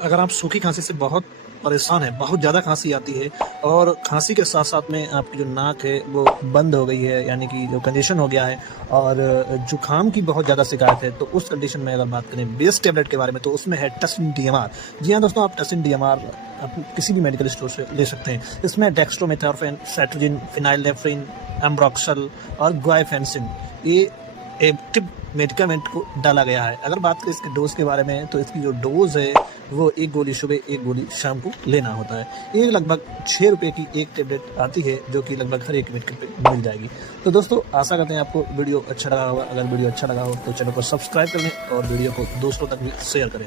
अगर आप सूखी खांसी से बहुत परेशान हैं, बहुत ज़्यादा खांसी आती है और खांसी के साथ-साथ में आपकी जो नाक है वो बंद हो गई है, यानी कि जो कंजेशन हो गया है और जुकाम की बहुत ज़्यादा शिकायत है, तो उस कंडीशन में अगर बात करें बेस्ट टैबलेट के बारे में तो उसमें है टसिन डीएमआर। जी हाँ दोस्तों, आप टसिन डीएमआर आप किसी भी मेडिकल स्टोर से ले सकते हैं। इसमें डेक्स्ट्रोमेथोर्फिन, सेट्रोजिन, फिनाइलनेफ्रिन, एम्ब्रोक्सल और गुआइफेंसिन ये एक्टिव मेडिकामेंट को डाला गया है। अगर बात करें इसके डोज के बारे में तो इसकी जो डोज है वो 1 गोली सुबह 1 गोली शाम को लेना होता है। ये लगभग 6 रुपये की एक टेबलेट आती है जो कि लगभग हर एक मेडिकल पे मिल जाएगी। तो दोस्तों आशा करते हैं आपको वीडियो अच्छा लगा होगा। अगर वीडियो अच्छा लगा हो तो चैनल को सब्सक्राइब कर लें और वीडियो को दोस्तों तक भी शेयर करें।